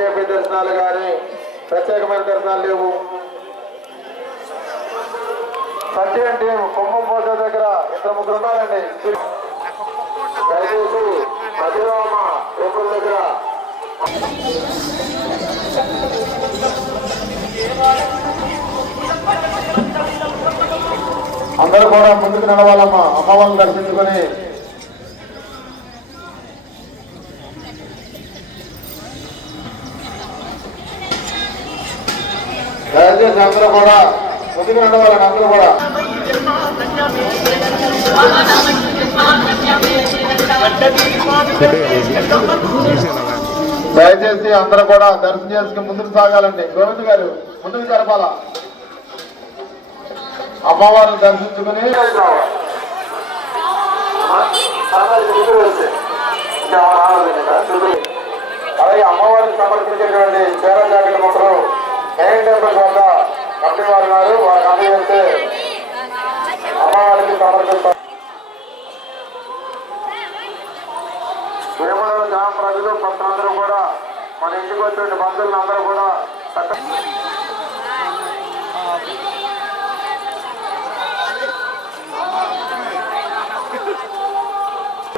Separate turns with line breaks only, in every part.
AP దర్శనాలు కానీ ప్రత్యేకమైన దర్శనాలు లేవు. సంచయం అంటే కుంభం పోత దగ్గర ఇద్దరు ముగ్గురు ఉన్నారండి. దయచేసి మధురామ దగ్గర. అందరూ కూడా ముందుకు నడవాలమ్మా. అమ్మవారిని దర్శించుకొని. దయచేసి అందరూ కూడా ముందుకు నడవాలని అందరూ కూడా. దయచేసి అందరూ కూడా దర్శనం చేసుకుని ముందుకు సాగాలండి. గోవింద్ గారు ముందుకు జరపాలా? అమ్మవారిని దర్శించుకుని అలాగే అమ్మవారిని సమర్పించేటువంటి చీర జాకెట్ మొక్కలు మెయిన్ టెంపుల్ వద్ద కంపెనీ వారు వారి వారికి అందజేస్తే అమ్మవారికి సమర్పిస్తారు వేముల గ్రామ ప్రజలు భక్తులందరూ కూడా మన ఇంటికి వచ్చే బంధువులందరూ కూడా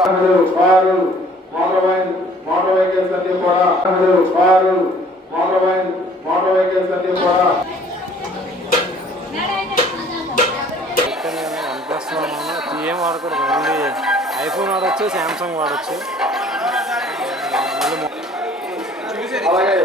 వాహనాలు car motor van motor vehicles అన్ని కూడా. వాహనాలు car motor van motor vehicles అన్ని కూడా
ఏం వాడకూడదు. ఓన్లీ ఐఫోన్ వాడచ్చు శాంసంగ్ వాడచ్చు.
అలాగే.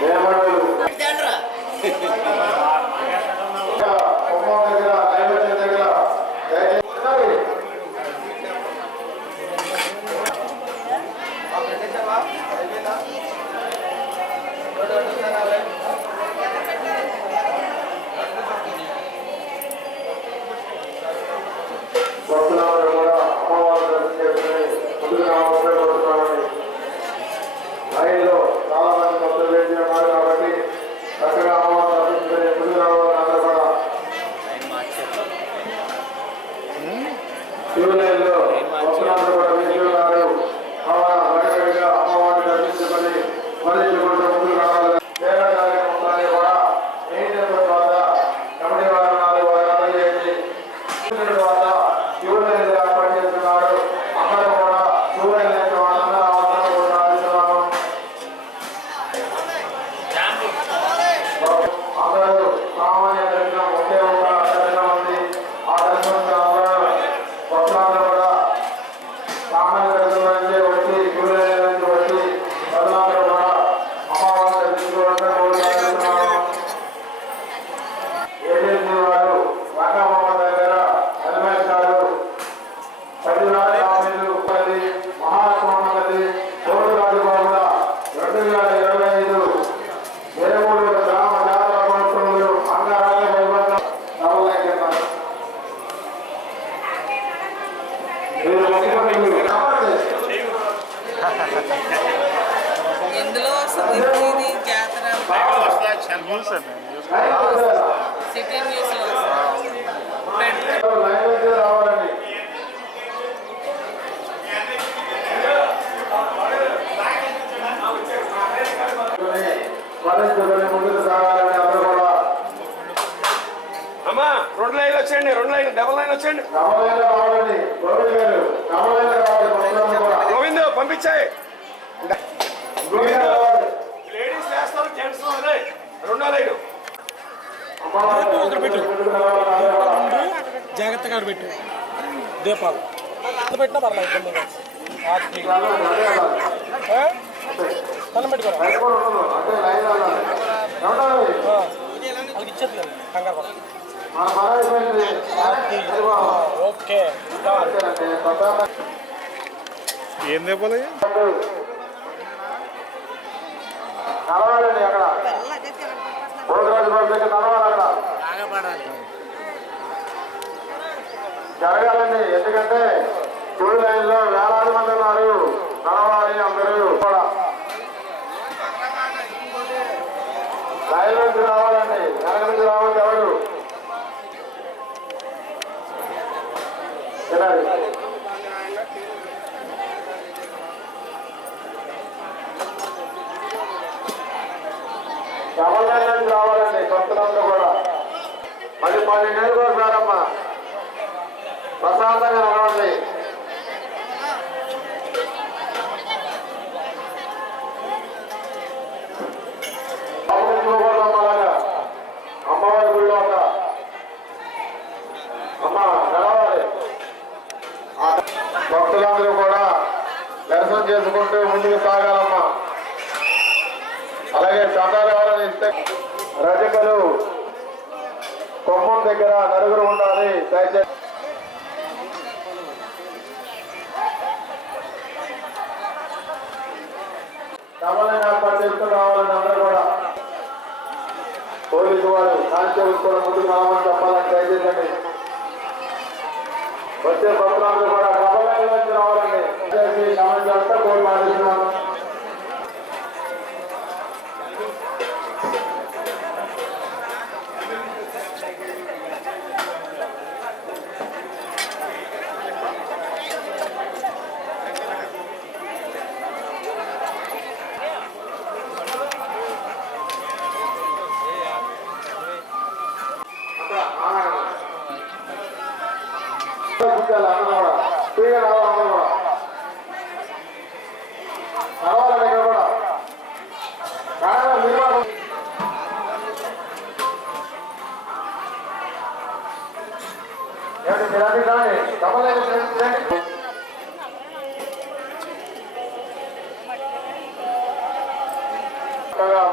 దేవతలు ఇందులో ఇది జాతర
సిటీ న్యూస్లో
అమ్మా రెండు లైన్లు వచ్చేయండి రెండు లైన్ డబల్ లైన్ వచ్చేయండి.
గోవింద్
పంపించాయి.
కూడా
జాగ్రత్తగా పెట్టు దీపాలు పెట్టినా పర్లేదు ఇబ్బంది పెట్టుకోరా వాళ్ళకి ఇచ్చేది కంగారు ఓకే ఏం దీపాలు
నడవాలండి అక్కడ. భోజరాజు బాబు దగ్గర నడవాలి అక్కడ. జరగాలండి ఎందుకంటే టూ లైన్లో వేలాది మంది ఉన్నారు. నడవాలి అందరూ కూడా. లైన్ నుంచి రావాలండి వెనక నుంచి రావాలి ఎవరు? వినాలి. డబల్ రావాలండి కొత్తలంతా కూడా. పది పన్నెండు కోసారమ్మా ప్రశాంతంగా నడవండి అమ్మలాగా అమ్మవారి గుడిలో ఒక అమ్మ నడవాలి. భక్తులందరూ కూడా దర్శనం చేసుకుంటూ ముందుకు సాగాలమ్మా. అలాగే చందాలు ఇస్తే రజకలు కొమ్మం దగ్గర నలుగురు ఉండాలి. దయచేసి కమలని ఏర్పాటు చేస్తూ రావాలని అందరూ కూడా పోలీసు వారు కానిస్టేబుల్స్ కూడా ముందుకు రావాలని చెప్పాలని దయచేసండి వచ్చే భక్తులందరూ కూడా కమలని రావాలండి. దయచేసి గమనించాలంటే కోరి మాట్లాడుతున్నాను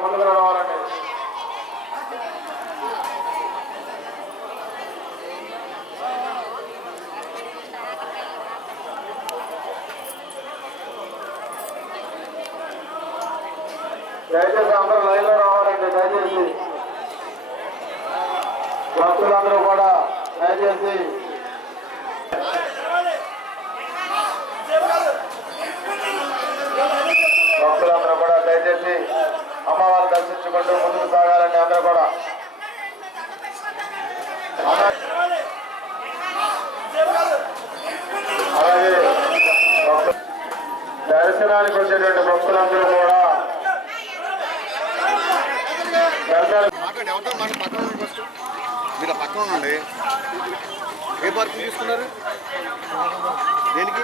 ముందుకు రావాలండి. దయచేసి అందరూ లైన్లో రావాలండి దయచేసి. భక్తులందరూ కూడా దయచేసి భక్తులందరూ కూడా దయచేసి అమ్మవారిని దర్శించుకుంటూ ముందుకు సాగాలండి అందరూ కూడా. అలాగే దర్శనానికి వచ్చేటువంటి భక్తులందరూ కూడా దర్శనం
పక్కన మీరు పక్కన ఉండండి. ఏ పార్కింగ్ తీసుకున్నారు? దేనికి?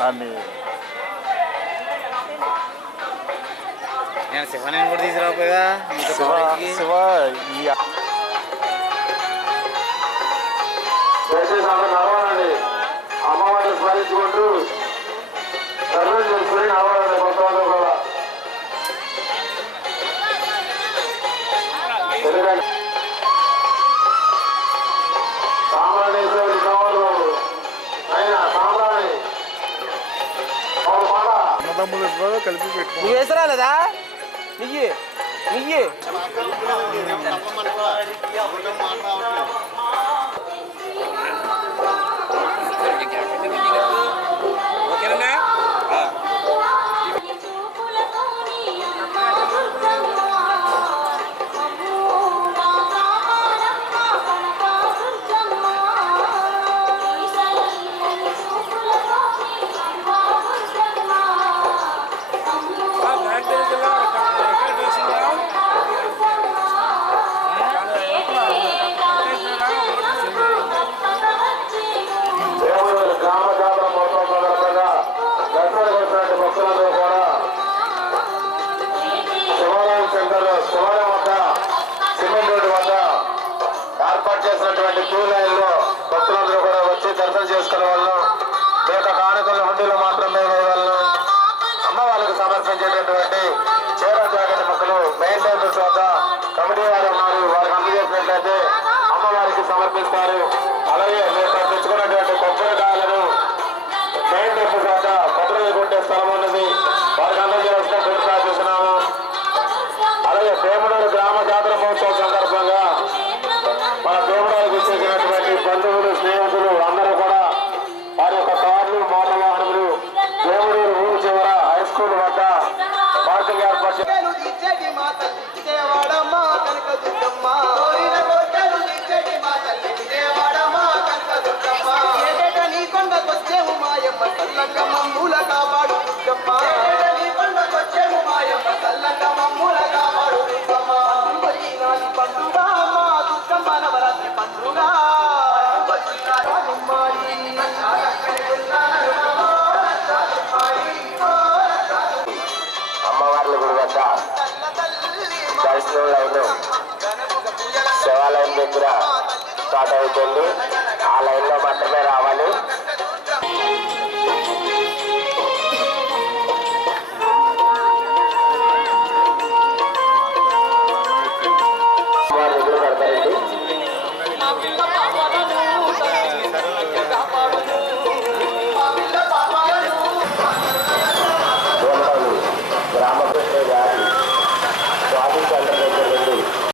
అని
నేను కూడా తీసుకురాకపోయా
శివ శివ ఈ
అమ్మవారిని స్మరించుకుంటూ దర్శనం చేసుకుని నడవాలండి
అన్నదమ్ములు కూడా కలిపి పెట్టుకో నువ్వు వేసరా లేదా? నీకు నీకు
ఉన్నటువంటి క్యూ లైన్లో భక్తులందరూ కూడా వచ్చి దర్శనం చేసుకునే వాళ్ళు. ఈ యొక్క కానుకల హుండీలు మాత్రమే వాళ్ళం అమ్మవారికి సమర్పించేటటువంటి చీర జాకెట్ మొక్కలు మెయిన్ టెంపుల్స్ వద్ద కమిటీ వారు ఉన్నారు. వారికి అందజేసినట్లయితే అమ్మవారికి సమర్పిస్తారు. అలాగే మీరు తెచ్చుకున్నటువంటి కొబ్బరికాయలను మెయిన్ టెంపుల్స్ వద్ద కొబ్బరి కొట్టే స్థలం ఉన్నది. వారికి అందజేయాల్సిన ప్రార్థిస్తున్నాము అలాగే పేమడూరు గ్రామ జాతర మహోత్సవం సందర్భంగా మన బంధువులు స్నేహితులు అందరూ కూడా వారి యొక్క కార్లు మోటార్ వాహనములు పేమడూరు ఊరు చివర హై స్కూల్ వద్ద పార్కింగ్ ఏర్పాటు చేశారు.
కోటలు ఇచ్చేటి మా తల్లి
దగ్గర స్టార్ట్ అవుతుంది. ఆ లైన్లో మాత్రమే రావాలి.